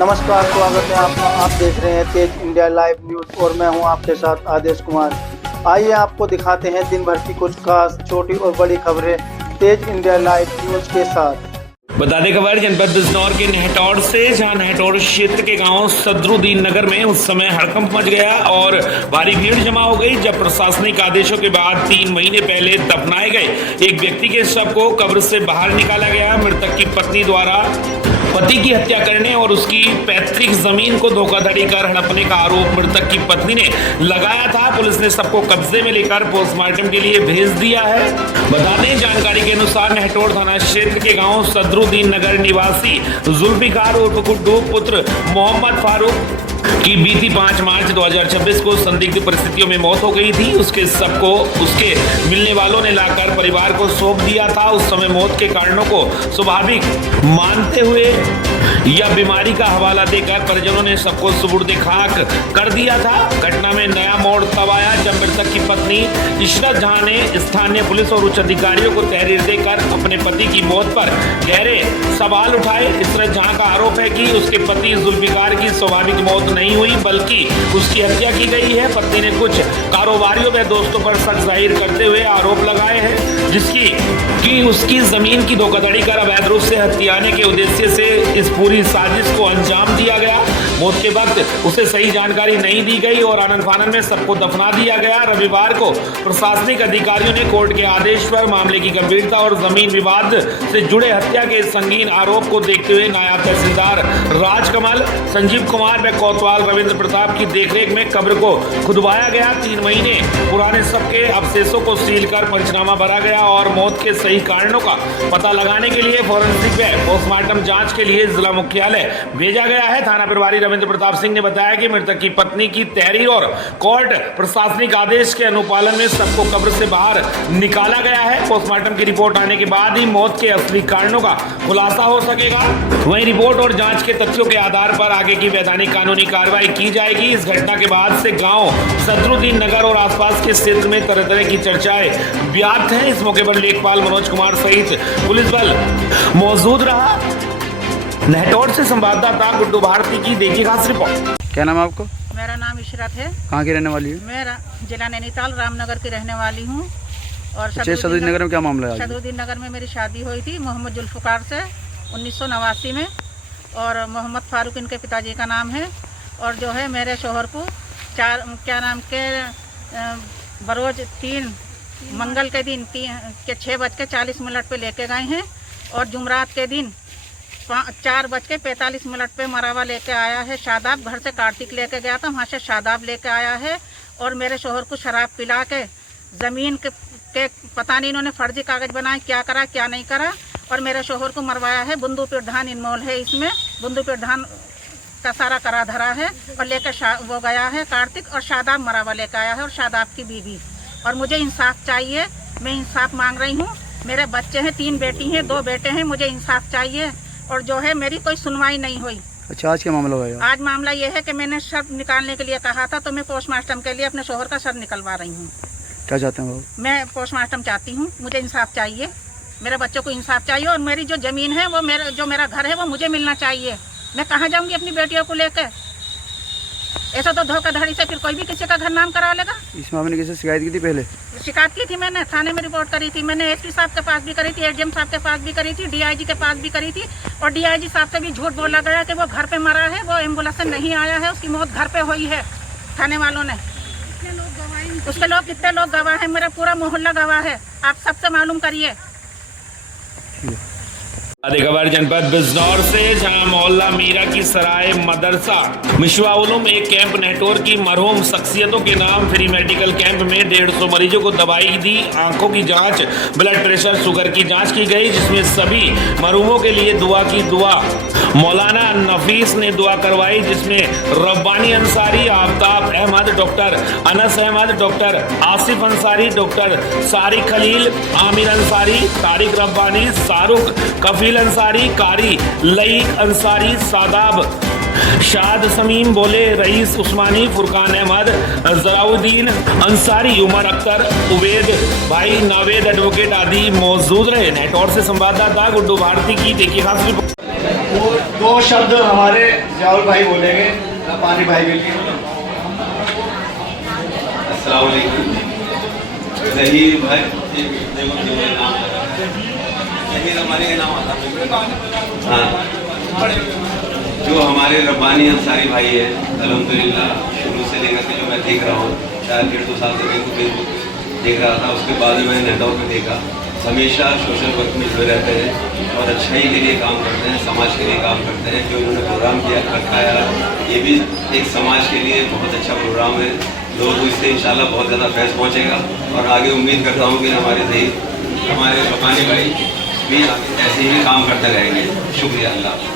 नमस्कार, स्वागत है आप देख रहे हैं तेज इंडिया लाइव न्यूज और मैं हूं आपके साथ आदेश कुमार। आइए आपको दिखाते हैं दिन भर की कुछ खास छोटी और बड़ी खबरें तेज इंडिया लाइव न्यूज के साथ। बता दें खबर जनपद बिजनौर के नेहटौर से, जहां नेहटौर क्षेत्र के गांव सदरुद्दीन नगर में उस समय हड़कंप मच गया और भारी भीड़ जमा हो गई जब प्रशासनिक आदेशों के बाद 3 महीने पहले दफनाए गए एक व्यक्ति के शव को कब्र से बाहर निकाला गया। मृतक की पत्नी द्वारा पति की हत्या करने और उसकी पैतृक जमीन को धोखाधड़ी कर हड़पने का आरोप मृतक की पत्नी ने लगाया था। पुलिस ने सबको कब्जे में लेकर पोस्टमार्टम के लिए भेज दिया है। बता दें जानकारी के अनुसार नेहटौर थाना क्षेत्र के गांव सदरुद्दीन नगर निवासी जुल्फिकार उर्फ गुड्डू पुत्र मोहम्मद फारूक की बीती 5 मार्च 2026 को संदिग्ध परिस्थितियों में मौत हो गई थी। उसके शव को उसके मिलने वालों ने लाकर परिवार को सौंप दिया था। उस समय मौत के कारणों को स्वाभाविक मानते हुए या बीमारी का हवाला देकर परिजनों ने सबको सुपुर्द खाक कर दिया था। घटना में नया मोड़ तब आया जब मृतक की पत्नी इशरत जहां ने स्थानीय पुलिस और उच्च अधिकारियों को तहरीर देकर अपने पति की मौत पर गहरे सवाल उठाए। इशरत जहां का आरोप है कि उसके पति जुल्फिकार की स्वाभाविक मौत नहीं हुई बल्कि उसकी हत्या की गई है। पत्नी ने कुछ कारोबारियों व दोस्तों पर शक जाहिर करते हुए आरोप लगाए हैं जिसकी कि उसकी जमीन की धोखाधड़ी कर अवैध रूप से हथियाने के उद्देश्य से इस पूरी साजिश को अंजाम दिया गया। मौत के वक्त उसे सही जानकारी नहीं दी गई और आनंद फानन में सबको दफना दिया गया। रविवार को प्रशासनिक अधिकारियों ने कोर्ट के आदेश पर मामले की गंभीरता और जमीन विवाद से जुड़े हत्या के संगीन आरोप को देखते हुए नायब तहसीलदार राजकमल, संजीव कुमार व कोतवाल रविंद्र प्रताप की देखरेख में कब्र को खुदवाया गया। 3 महीने पुराने सबके अवशेषों को सील कर पंचनामा भरा गया और मौत के सही कारणों का पता लगाने के लिए फोरेंसिक व पोस्टमार्टम जांच के लिए जिला मुख्यालय भेजा गया है। थाना प्रभारी रविंद्र प्रताप सिंह ने बताया कि मृतक की पत्नी की तहरीर और कोर्ट प्रशासनिक आदेश के अनुपालन में सबको कब्र से बाहर निकाला गया है। पोस्टमार्टम की रिपोर्ट आने के बाद ही मौत के असली कारणों का खुलासा हो सकेगा। वहीं रिपोर्ट और जांच के तथ्यों के आधार पर आगे की वैधानिक कानूनी कार्रवाई की जाएगी। इस घटना के बाद से गांव सदरुद्दीन नगर और आसपास के क्षेत्र में तरह तरह की चर्चाएं व्याप्त हैं। इस मौके पर लेखपाल मनोज कुमार सहित पुलिस बल मौजूद रहा। नेहटौर से संवाददाता गुड्डू भारती की देखिए खास रिपोर्ट। क्या नाम है आपको? मेरा नाम इशरत है। कहाँ की रहने वाली है? मैं जिला नैनीताल रामनगर की रहने वाली हूँ। और सदरुद्दीन नगर में क्या मामला है? सदरुद्दीन नगर में मेरी शादी हुई थी मोहम्मद जुल्फिकार से 1989 में और मोहम्मद फारूक इनके पिताजी का नाम है। और जो है मेरे शोहर को बरोज 3 मंगल के दिन 6:40 पे लेके गए हैं और जुमरात के दिन 4:45 पे मरावा लेके आया है। शादाब घर से कार्तिक लेके गया था, वहाँ से शादाब लेके आया है और मेरे शोहर को शराब पिला के ज़मीन के पता नहीं इन्होंने फर्जी कागज़ बनाए, क्या करा क्या नहीं करा और मेरे शोहर को मरवाया है। बुंदू प्रधान इनमोल है, इसमें बुंदू प्रधान का सारा करा धरा है और लेकर वो गया है कार्तिक और शादाब मरावा लेके आया है और शादाब की बीवी। और मुझे इंसाफ चाहिए, मैं इंसाफ मांग रही हूँ। मेरे बच्चे हैं, 3 बेटी हैं, 2 बेटे हैं, मुझे इंसाफ चाहिए और जो है मेरी कोई सुनवाई नहीं हुई। अच्छा, आज क्या मामला हुआ? आज मामला ये है कि मैंने सर निकालने के लिए कहा था तो मैं पोस्टमार्टम के लिए अपने शोहर का सर निकलवा रही हूँ। क्या चाहते हैं वो? मैं पोस्टमार्टम चाहती हूँ, मुझे इंसाफ चाहिए, मेरे बच्चों को इंसाफ चाहिए और मेरी जो ज़मीन है वो मेरा घर है वो मुझे मिलना चाहिए। मैं कहाँ जाऊँगी अपनी बेटियों को लेकर? ऐसा तो धोखाधड़ी से फिर कोई भी किसी का घर नाम करा लेगा। इस मामले में किसी शिकायत की थी? पहले शिकायत की थी मैंने, थाने में रिपोर्ट करी थी मैंने, एसपी साहब के पास भी करी थी, एडीएम साहब के पास भी करी थी, डीआईजी के पास भी करी थी और डीआईजी साहब से भी झूठ बोला गया कि वो घर पे मरा है, वो एम्बुलेंस से नहीं आया है, उसकी मौत घर पे हुई है। थाने वालों ने उसके लोग कितने लोग गवाह है, मेरा पूरा मोहल्ला गवाह है, आप सबसे मालूम करिए। खबर जनपद बिजनौर से, जहां मोहल्ला मीरा की सराय मदरसा मिशवाउलुम एक कैंप नेहटौर की मरहूम शख्सियतों के नाम फ्री मेडिकल कैंप में 150 मरीजों को दवाई दी, आंखों की जांच, ब्लड प्रेशर, शुगर की जांच की गई, जिसमें सभी मरहूमों के लिए दुआ मौलाना नफीस ने दुआ करवाई, जिसमें Rabbani Ansari, Aftab Ahmad, doctor Anas Ahmad, doctor Asif Ansari, doctor Sariq Khalil, Aamir Ansari, Tariq Rabbani, Shahrukh Kafeel Ansari, Qari Laiq Ansari, Sadab Shad Samim बोले, रईस उस्मानी, फुरकान अहमद, जलाउद्दीन अंसारी, उमर अख्तर, उबैद भाई, नावेद एडवोकेट आदि मौजूद रहे। नेहटौर से संवाददाता गुड्डू भारती की देखिए खास रिपोर्ट। वो दो शब्द हमारे जावल भाई बोलेंगे, रब्बानी भाई मिलके। अस्सलाम वालेकुम। ज़हीर भाई, ज़हीर हमारे नाम आता है। हाँ, जो हमारे रब्बानी अंसारी भाई है, अल्हम्दुलिल्लाह शुरू से लेकर के जो मैं देख रहा हूँ, शायद 1.5-2 साल से मैं इनको फेसबुक देख रहा था, उसके बाद में मैंने नेताओं को देखा, हमेशा सोशल वर्क में जुड़े रहते हैं और अच्छाई के लिए काम करते हैं, समाज के लिए काम करते हैं। जो उन्होंने प्रोग्राम किया रखाया, ये भी एक समाज के लिए बहुत अच्छा प्रोग्राम है। लोगों को इससे इंशाल्लाह बहुत ज़्यादा फैज़ पहुँचेगा और आगे उम्मीद करता हूँ कि हमारे रब्बानी भाई भी ऐसे ही काम करते रहेंगे। शुक्रिया अल्लाह।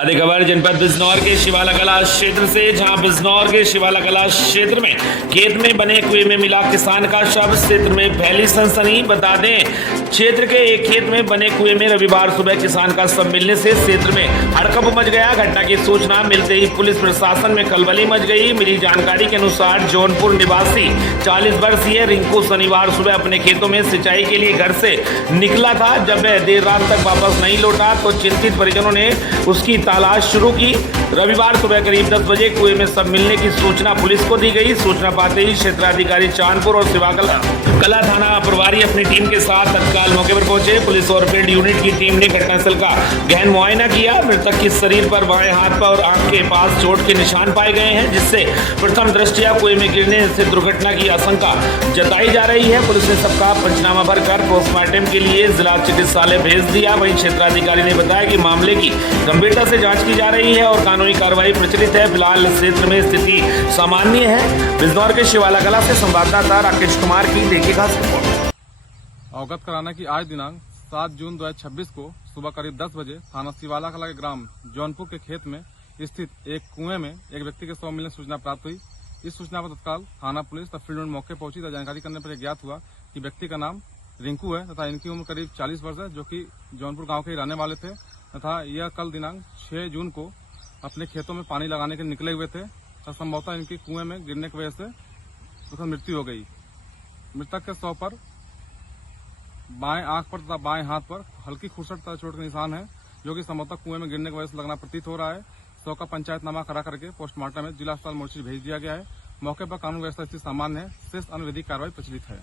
अधिक खबर जनपद बिजनौर के शिवाला कला क्षेत्र से, जहां बिजनौर के शिवाला कला क्षेत्र में खेत में बने कुएं में मिला किसान का शव, क्षेत्र में फैली सनसनी। बता दें, क्षेत्र के एक खेत में बने कुएं में रविवार सुबह किसान का शव मिलने से क्षेत्र में हड़कंप मच गया। घटना की सूचना मिलते ही पुलिस प्रशासन में खलबली मच गई। मिली जानकारी के अनुसार जौनपुर निवासी 40 वर्षीय रिंकू शनिवार सुबह अपने खेतों में सिंचाई के लिए घर से निकला था। जब वह देर रात तक वापस नहीं लौटा तो चिंतित परिजनों ने उसकी तलाश शुरू की। रविवार सुबह करीब 10 बजे कुएं में शव मिलने की सूचना पुलिस को दी गई। सूचना पाते ही क्षेत्राधिकारी चांदपुर और शिवाला कला थाना प्रभारी अपनी टीम के साथ तत्काल मौके पर पहुंचे। पुलिस और फील्ड यूनिट की टीम ने घटनास्थल का गहन मुआयना किया। मृतक के शरीर पर बाएं हाथ पर और आंख के पास चोट के निशान पाए गए हैं, जिससे प्रथम दृष्टया कुएं में गिरने से दुर्घटना की आशंका जताई जा रही है। पुलिस ने सबका पंचनामा भरकर पोस्टमार्टम के लिए जिला चिकित्सालय भेज दिया। वहीं क्षेत्राधिकारी ने बताया कि मामले की गंभीरता से जांच की जा रही है और कानूनी कार्रवाई प्रचलित है। फिलहाल क्षेत्र में स्थिति सामान्य है। बिजनौर के शिवाला कला से संवाददाता राकेश कुमार की देखिए खास रिपोर्ट। अवगत कराना कि आज दिनांक 7 जून 2026 को सुबह करीब 10 बजे थाना शिवाला कला के ग्राम जौनपुर के खेत में स्थित एक कुएं में एक व्यक्ति के शव मिलने सूचना प्राप्त हुई। इस सूचना पर तत्काल थाना पुलिस तथा फील्ड यूनिट मौके पहुंची तथा जानकारी करने पर ज्ञात हुआ कि व्यक्ति का नाम रिंकू है तथा इनकी उम्र करीब 40 वर्ष है, जो कि जौनपुर गाँव के ही रहने वाले थे तथा यह कल दिनांक 6 जून को अपने खेतों में पानी लगाने के निकले हुए थे। संभवतः इनकी कुएं में गिरने की वजह से उसकी मृत्यु हो गई। मृतक के शव पर बाएं आंख पर तथा बाएं हाथ पर हल्की खुरसट तथा चोट के निशान है, जो कि संभवतः कुएं में गिरने की वजह से लगना प्रतीत हो रहा है। शव का पंचायतनामा करा करके पोस्टमार्टम में जिला अस्पताल मोर्ची भेज दिया गया है। मौके पर कानून व्यवस्था स्थिति सामान्य है, शेष अन्य विधिक कार्रवाई प्रचलित है।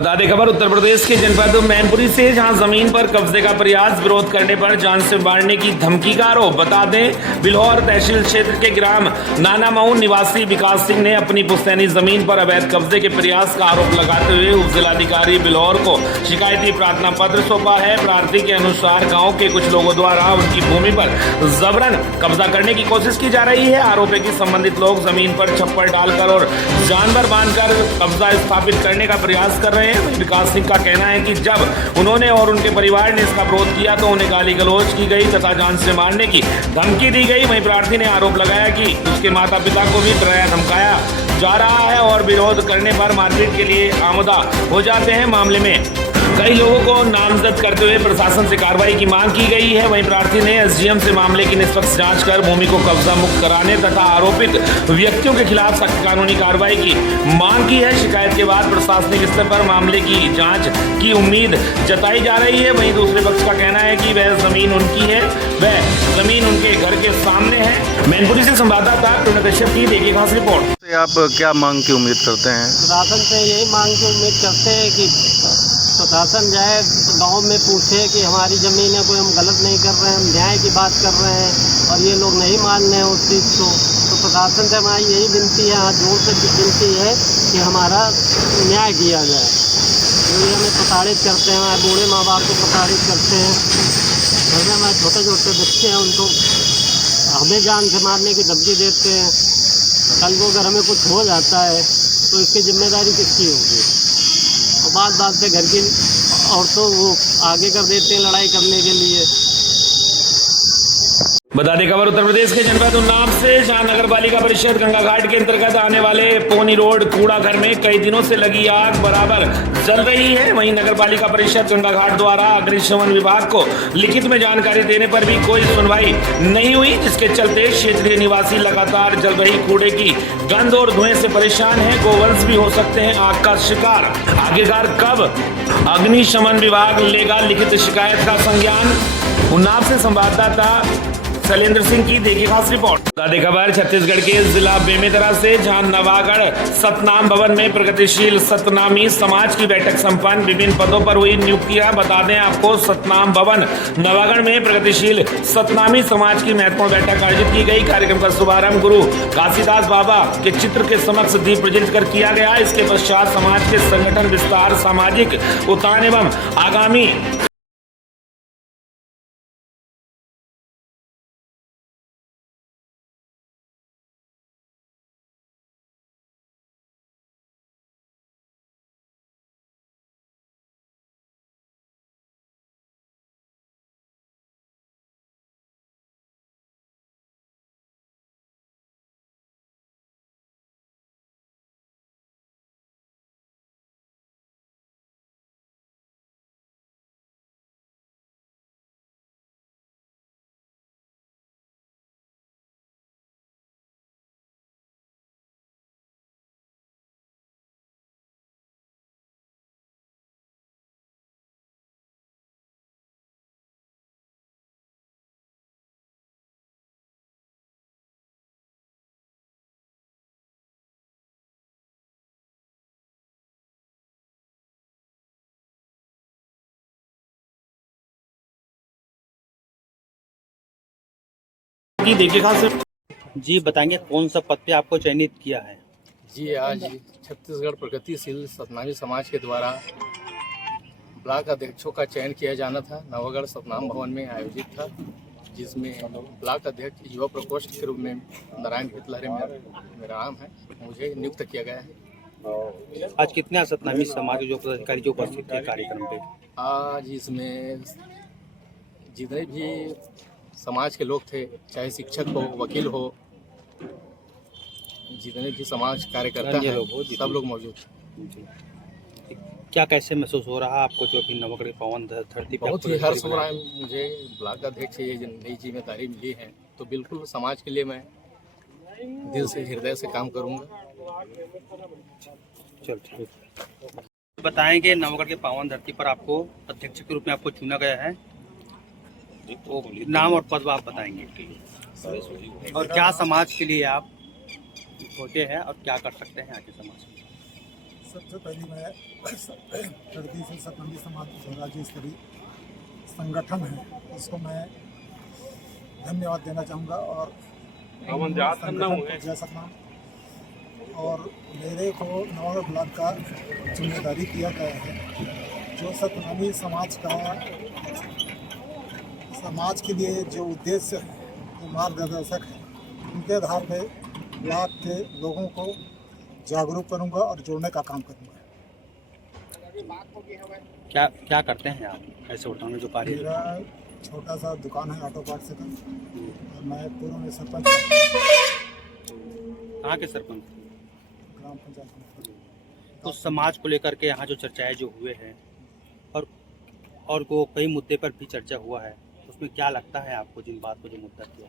बता दें खबर उत्तर प्रदेश के जनपद मैनपुरी से, जहां जमीन पर कब्जे का प्रयास, विरोध करने पर जान से मारने की धमकी का आरोप। बता दें, बिल्हौर तहसील क्षेत्र के ग्राम नानामऊ निवासी विकास सिंह ने अपनी पुश्तैनी जमीन पर अवैध कब्जे के प्रयास का आरोप लगाते हुए उप जिलाधिकारी बिल्हौर को शिकायती प्रार्थना पत्र सौंपा है। प्रार्थी के अनुसार गाँव के कुछ लोगों द्वारा उनकी भूमि पर जबरन कब्जा करने की कोशिश की जा रही है। आरोप है कि संबंधित लोग जमीन पर छप्पर डालकर और जानवर बांधकर कब्जा स्थापित करने का प्रयास कर रहे हैं। विकास सिंह का कहना है कि जब उन्होंने और उनके परिवार ने इसका विरोध किया तो उन्हें गाली गलौज की गई तथा जान से मारने की धमकी दी गई। वहीं प्रार्थी ने आरोप लगाया कि उसके माता पिता को भी प्रायः धमकाया जा रहा है और विरोध करने पर मारपीट के लिए आमदा हो जाते हैं। मामले में कई लोगों को नामजद करते हुए प्रशासन से कार्रवाई की मांग की गई है। वहीं प्रार्थी ने एसडीएम से मामले की निष्पक्ष जांच कर भूमि को कब्जा मुक्त कराने तथा आरोपित व्यक्तियों के खिलाफ सख्त कानूनी कार्रवाई की मांग की है। शिकायत के बाद प्रशासनिक स्तर पर मामले की जांच की उम्मीद जताई जा रही है। वहीं दूसरे पक्ष का कहना है कि वह जमीन उनकी है, वह जमीन उनके घर के सामने है। मैनपुरी से संवाददाता कश्यप की देखिए खास रिपोर्ट। आप क्या मांग की उम्मीद करते हैं? प्रशासन से यही मांग की उम्मीद करते हैं कि प्रशासन जाए गांव में पूछे कि हमारी ज़मीन है, कोई हम गलत नहीं कर रहे हैं, हम न्याय की बात कर रहे हैं और ये लोग नहीं मान रहे हैं उस चीज़ को। तो प्रशासन से हमारी यही विनती है, हाथ जोड़ से विनती है कि हमारा न्याय किया जाए। जो ये हमें प्रताड़ित करते हैं, हमारे बूढ़े माँ बाप को प्रताड़ित करते हैं, घर में हमारे छोटे छोटे बच्चे हैं, उनको हमें जान से मारने की धमकी देते हैं। कल को अगर हमें कुछ हो जाता है तो इसकी जिम्मेदारी किसकी होगी? और बात पे घर की औरतों को आगे कर देते हैं लड़ाई करने के लिए। बता दें खबर उत्तर प्रदेश के जनपद उन्नाव से, जहां नगर पालिका परिषद गंगा घाट के अंतर्गत आने वाले पोनी रोड कूड़ा घर में कई दिनों से लगी आग बराबर जल रही है। वहीं नगर पालिका परिषद गंगा घाट द्वारा अग्निशमन विभाग को लिखित में जानकारी देने पर भी कोई सुनवाई नहीं हुई, जिसके चलते क्षेत्रीय निवासी लगातार जल रही कूड़े की गंध और धुएं से परेशान है। गोवंश भी हो सकते हैं आग का शिकार। आखिरकार कब अग्निशमन विभाग लेगा लिखित शिकायत का संज्ञान? उन्नाव से संवाददाता शैलेंद्र सिंह की देखी खास रिपोर्ट। ताज़ा खबर छत्तीसगढ़ के जिला बेमेतरा से, जहां नवागढ़ सतनाम भवन में प्रगतिशील सतनामी समाज की बैठक संपन्न। विभिन्न पदों पर हुई नियुक्तियां। बता दें आपको, सतनाम भवन नवागढ़ में प्रगतिशील सतनामी समाज की महत्वपूर्ण बैठक आयोजित की गई। कार्यक्रम का शुभारंभ गुरु घासीदास बाबा के चित्र के समक्ष दीप प्रज्वलित कर किया गया। इसके पश्चात समाज के संगठन विस्तार, सामाजिक उत्थान एवं आगामी की देखी खास। जी बताएंगे कौन सा पद पे आपको चयनित किया है? जी, आज छत्तीसगढ़ प्रगतिशील सतनामी समाज के द्वारा ब्लॉक अध्यक्षों का चयन किया जाना था। नवागढ़ सतनाम भवन में आयोजित था, जिसमें ब्लॉक अध्यक्ष युवा प्रकोष्ठ के रूप में नारायण हितलहरे मेरा नाम है, मुझे नियुक्त किया गया है। आज कितने सतनामी समाज के जो पदाधिकारी जो उपस्थित थे कार्यक्रम पे? आज इसमें जितने भी समाज के लोग थे, चाहे शिक्षक हो, वकील हो, जितने भी समाज कार्यकर्ता हैं, सब लोग मौजूद थे। क्या कैसे महसूस हो रहा है आपको जो अभी नवागढ़ की पावन धरती पे? बहुत ही हर्ष हो रहा है मुझे। ब्लॉक अध्यक्ष ये नई जिम्मेदारी मिली है, तो बिल्कुल समाज के लिए मैं दिल से, हृदय से काम करूंगा। चल ठीक। बताएंगे नवागढ़ के पावन धरती पर आपको अध्यक्ष के रूप में आपको चुना गया है, तो नाम और पद आप बताएंगे, और क्या समाज के लिए आप सोचे हैं और क्या कर सकते हैं आगे समाज में? सबसे पहले मैं प्रगतिशील सतनामी समाज राज्य स्तरीय संगठन है, इसको मैं धन्यवाद देना चाहूँगा। और जय सतनाम, और मेरे को नवागढ़ ब्लॉक का जिम्मेदारी दिया गया है, जो सतनामी समाज का समाज के लिए जो उद्देश्य है, जो मार्गदर्शक है, उनके आधार पे ब्लॉक के लोगों को जागरूक करूंगा और जोड़ने का काम करूंगा। क्या क्या करते हैं आप ऐसे बताओ जो कार्य? मेरा छोटा सा दुकान है ऑटो पार्ट्स का, और मैं पूर्व में सरपंच। कहाँ के सरपंच? ग्राम पंचायत। तो समाज को लेकर के यहाँ जो चर्चाएं जो हुए हैं, और वो कई मुद्दे पर भी चर्चा हुआ है, उसमें क्या लगता है आपको, जिन बात को जो मुद्दा किया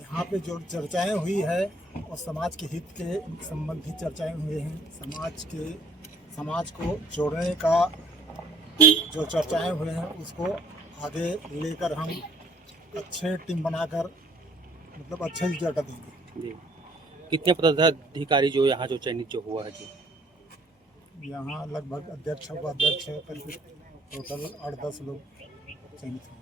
यहाँ पे जो चर्चाएं हुई है और समाज के हित के संबंधी चर्चाएं हुई हैं, समाज को जोड़ने का जो चर्चाएं हुए हैं, उसको आगे लेकर हम अच्छे टीम बनाकर मतलब अच्छे रिजल्ट देंगे। जी, कितने पदाधिकारी जो यहाँ जो चयनित जो हुआ है जी? यहाँ लगभग अध्यक्ष उपाध्यक्ष टोटल 8-10 लोग चयनित हुए।